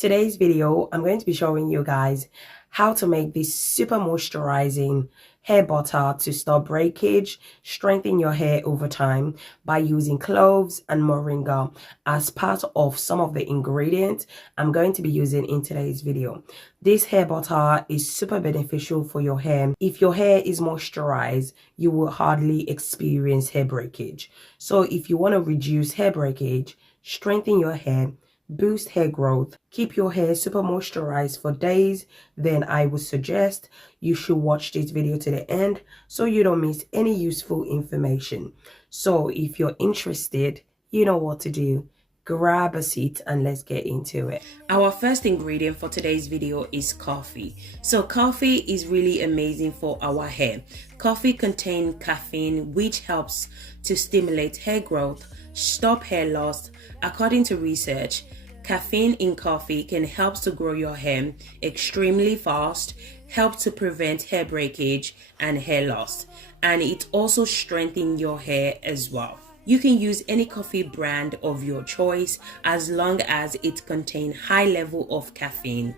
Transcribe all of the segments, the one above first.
Today's video, I'm going to be showing you guys how to make this super moisturizing hair butter to stop breakage, strengthen your hair over time by using cloves and moringa as part of some of the ingredients I'm going to be using in today's video. This hair butter is super beneficial for your hair. If your hair is moisturized, you will hardly experience hair breakage. So if you want to reduce hair breakage, strengthen your hair, boost hair growth, keep your hair super moisturized for days, then I would suggest you should watch this video to the end so you don't miss any useful information. So if you're interested, you know what to do. Grab a seat and let's get into it. Our first ingredient for today's video is coffee. So coffee is really amazing for our hair. Coffee contains caffeine, which helps to stimulate hair growth, stop hair loss. According to research, caffeine in coffee can help to grow your hair extremely fast, help to prevent hair breakage and hair loss, and it also strengthens your hair as well. You can use any coffee brand of your choice as long as it contains high level of caffeine.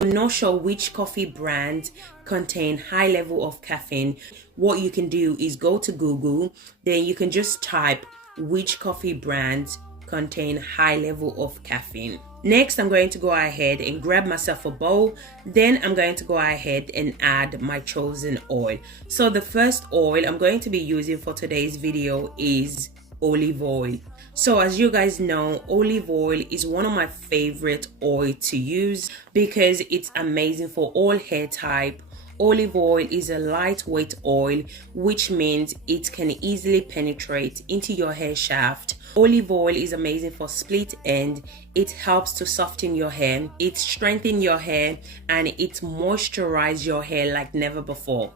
If you're not sure which coffee brand contain high level of caffeine, what you can do is go to Google, then you can just type which coffee brands contain high level of caffeine. Next, I'm going to go ahead and grab myself a bowl. Then I'm going to go ahead and add my chosen oil. So the first oil I'm going to be using for today's video is olive oil. So as you guys know, olive oil is one of my favorite oil to use because it's amazing for all hair type. Olive oil is a lightweight oil, which means it can easily penetrate into your hair shaft. Olive oil is amazing for split end. It helps to soften your hair, it strengthens your hair, and it moisturizes your hair like never before.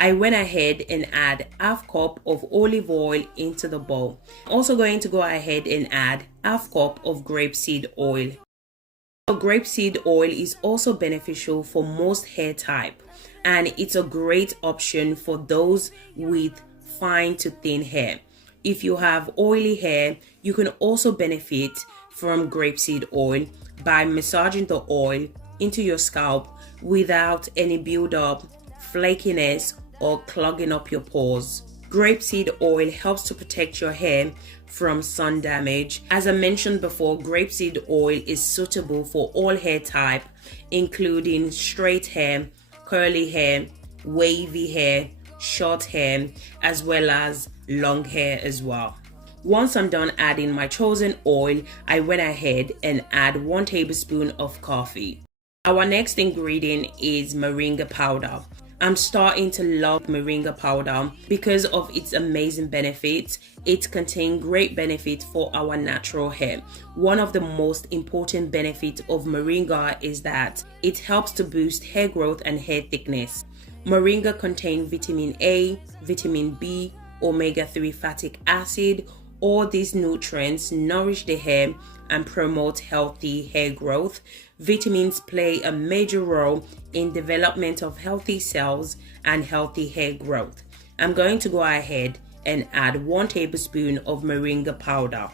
I went ahead and add half cup of olive oil into the bowl. I'm also going to go ahead and add half cup of grapeseed oil. So grapeseed oil is also beneficial for most hair type, and it's a great option for those with fine to thin hair. If you have oily hair, you can also benefit from grapeseed oil by massaging the oil into your scalp without any buildup, flakiness, or clogging up your pores. Grapeseed oil helps to protect your hair from sun damage. As I mentioned before, grapeseed oil is suitable for all hair type, including straight hair, curly hair, wavy hair, short hair, as well as long hair as well. Once I'm done adding my chosen oil, I went ahead and add 1 tablespoon of coffee. Our next ingredient is moringa powder. I'm starting to love moringa powder because of its amazing benefits. It contains great benefits for our natural hair. One of the most important benefits of moringa is that it helps to boost hair growth and hair thickness. Moringa contains vitamin A, vitamin B, omega-3 fatty acid. All these nutrients nourish the hair and promote healthy hair growth. Vitamins play a major role in development of healthy cells and healthy hair growth. I'm going to go ahead and add 1 tablespoon of moringa powder.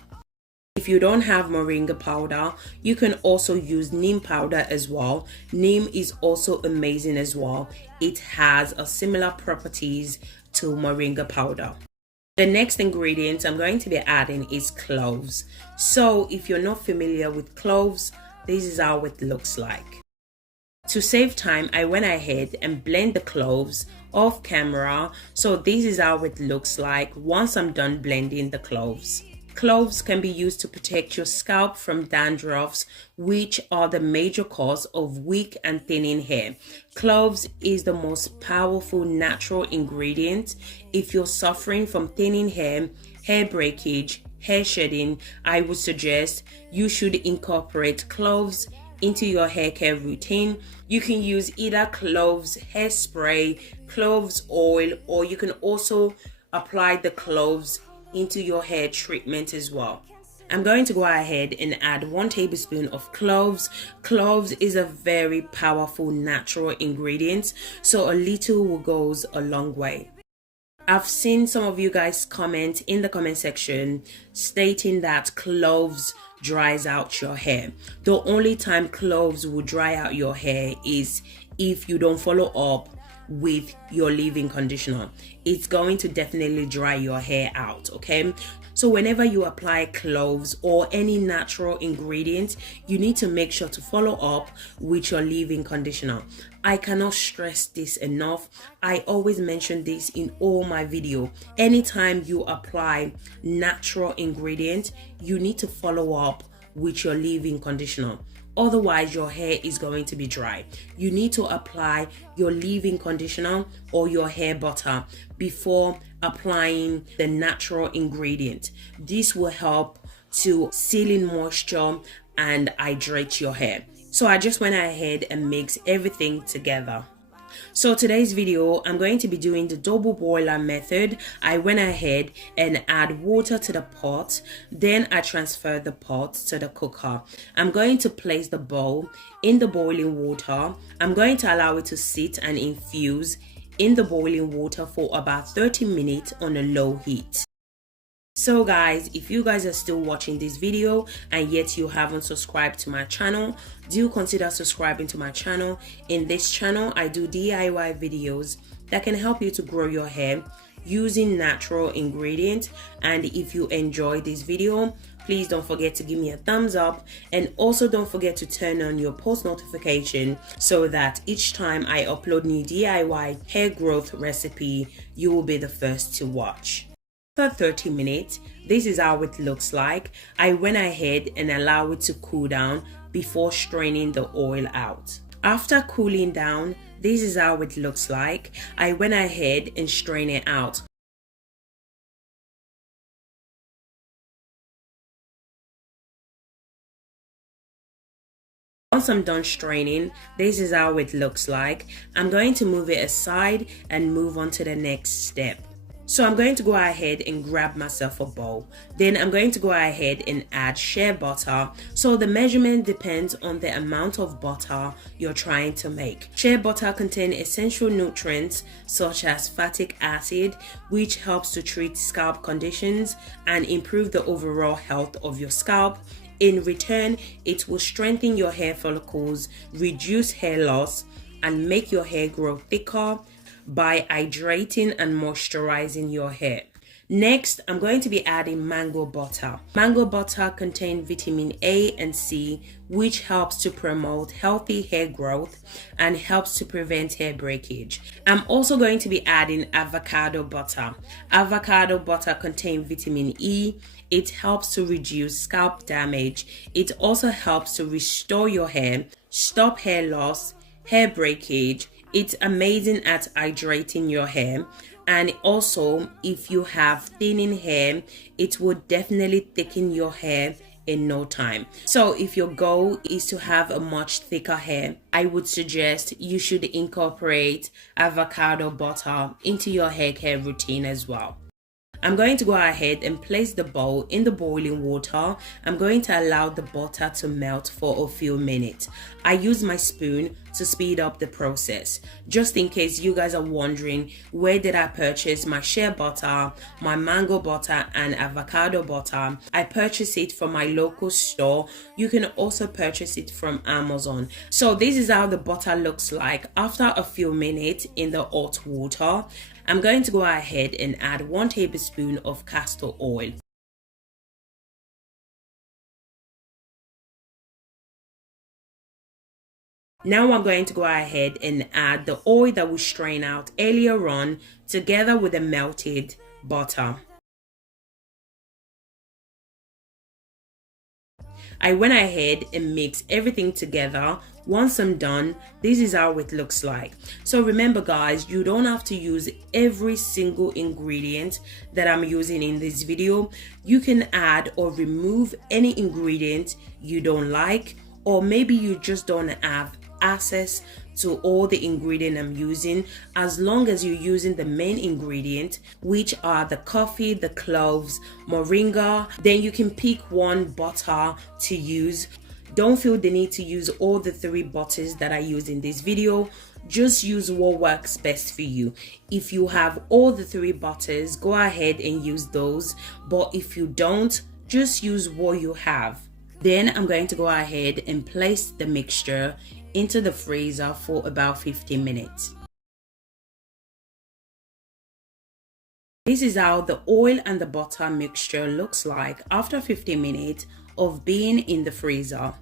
If you don't have moringa powder, you can also use neem powder as well. Neem is also amazing as well. It has a similar properties to moringa powder. The next ingredient I'm going to be adding is cloves. So if you're not familiar with cloves, this is how it looks like. To save time, I went ahead and blend the cloves off camera. So this is how it looks like once I'm done blending the cloves. Cloves can be used to protect your scalp from dandruffs, which are the major cause of weak and thinning hair. Cloves is the most powerful natural ingredient. If you're suffering from thinning hair, hair breakage, hair shedding, I would suggest you should incorporate cloves into your hair care routine. You can use either cloves hairspray, cloves oil, or you can also apply the cloves into your hair treatment as well. I'm going to go ahead and add 1 tablespoon of cloves. Cloves is a very powerful natural ingredient, so a little goes a long way. I've seen some of you guys comment in the comment section stating that cloves dries out your hair. The only time cloves will dry out your hair is if you don't follow up with your leave-in conditioner. It's going to definitely dry your hair out, okay? So whenever you apply cloves or any natural ingredient, you need to make sure to follow up with your leave-in conditioner. I cannot stress this enough. I always mention this in all my videos. Anytime you apply natural ingredient, you need to follow up with your leave-in conditioner. Otherwise, your hair is going to be dry. You need to apply your leave-in conditioner or your hair butter before applying the natural ingredient. This will help to seal in moisture and hydrate your hair. So I just went ahead and mixed everything together. So today's video, I'm going to be doing the double boiler method. I went ahead and add water to the pot, then I transferred the pot to the cooker. I'm going to place the bowl in the boiling water. I'm going to allow it to sit and infuse in the boiling water for about 30 minutes on a low heat. So guys, if you guys are still watching this video and yet you haven't subscribed to my channel, do consider subscribing to my channel. In this channel, I do DIY videos that can help you to grow your hair using natural ingredients. And if you enjoy this video, please don't forget to give me a thumbs up, and also don't forget to turn on your post notification so that each time I upload new DIY hair growth recipe, you will be the first to watch. After 30 minutes, this is how it looks like. I went ahead and allowed it to cool down before straining the oil out. After cooling down, this is how it looks like. I went ahead and strained it out. Once I'm done straining, this is how it looks like. I'm going to move it aside and move on to the next step. So I'm going to go ahead and grab myself a bowl. Then I'm going to go ahead and add shea butter. So the measurement depends on the amount of butter you're trying to make. Shea butter contains essential nutrients such as fatty acid, which helps to treat scalp conditions and improve the overall health of your scalp. In return, it will strengthen your hair follicles, reduce hair loss, and make your hair grow thicker by hydrating and moisturizing your hair. Next, I'm going to be adding mango butter. Mango butter contains vitamin A and C, which helps to promote healthy hair growth and helps to prevent hair breakage. I'm also going to be adding avocado butter. Avocado butter contains vitamin E. It helps to reduce scalp damage. It also helps to restore your hair, stop hair loss, hair breakage. It's amazing at hydrating your hair, and also if you have thinning hair, it will definitely thicken your hair in no time. So if your goal is to have a much thicker hair, I would suggest you should incorporate avocado butter into your hair care routine as well. I'm going to go ahead and place the bowl in the boiling water. I'm going to allow the butter to melt for a few minutes. I use my spoon to speed up the process. Just in case you guys are wondering, where did I purchase my shea butter, my mango butter, and avocado butter? I purchased it from my local store. You can also purchase it from Amazon. So this is how the butter looks like after a few minutes in the hot water. I'm going to go ahead and add 1 tablespoon of castor oil. Now I'm going to go ahead and add the oil that we strained out earlier on together with the melted butter. I went ahead and mixed everything together. Once I'm done, this is how it looks like. So remember guys, you don't have to use every single ingredient that I'm using in this video. You can add or remove any ingredient you don't like, or maybe you just don't have access to all the ingredient I'm using. As long as you're using the main ingredient, which are the coffee, the cloves, moringa, then you can pick one butter to use. Don't feel the need to use all the 3 butters that I use in this video. Just use what works best for you. If you have all the 3 butters, go ahead and use those, but if you don't, just use what you have. Then I'm going to go ahead and place the mixture into the freezer for about 15 minutes. This is how the oil and the butter mixture looks like after 15 minutes of being in the freezer.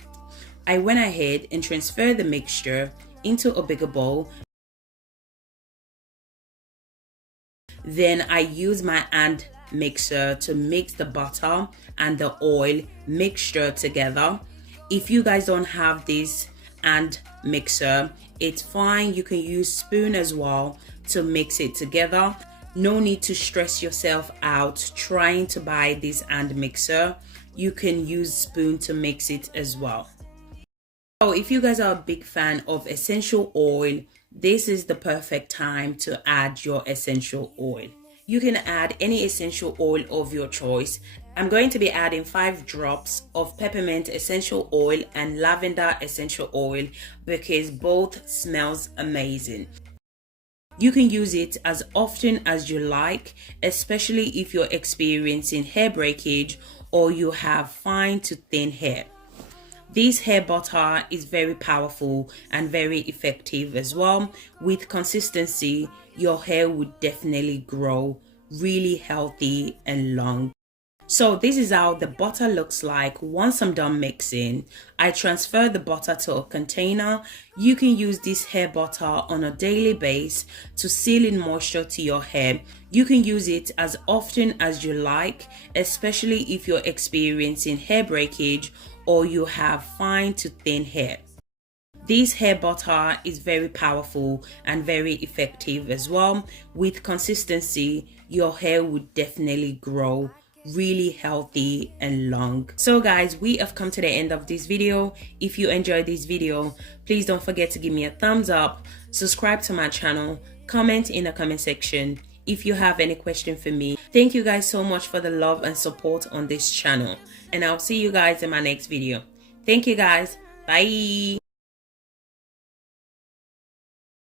I went ahead and transferred the mixture into a bigger bowl. Then I use my hand mixer to mix the butter and the oil mixture together. If you guys don't have this hand mixer, it's fine. You can use spoon as well to mix it together. No need to stress yourself out trying to buy this hand mixer. You can use spoon to mix it as well. So if you guys are a big fan of essential oil, this is the perfect time to add your essential oil. You can add any essential oil of your choice. I'm going to be adding 5 drops of peppermint essential oil and lavender essential oil because both smells amazing. You can use it as often as you like, especially if you're experiencing hair breakage or you have fine to thin hair. This hair butter is very powerful and very effective as well. With consistency, your hair would definitely grow really healthy and long. So this is how the butter looks like once I'm done mixing. I transfer the butter to a container. You can use this hair butter on a daily basis to seal in moisture to your hair. You can use it as often as you like, especially if you're experiencing hair breakage or you have fine to thin hair. This hair butter is very powerful and very effective as well. With consistency, your hair would definitely grow really healthy and long. So guys, we have come to the end of this video. If you enjoyed this video, please don't forget to give me a thumbs up, subscribe to my channel, comment in the comment section if you have any question for me. Thank you guys so much for the love and support on this channel, and I'll see you guys in my next video. Thank you guys. Bye.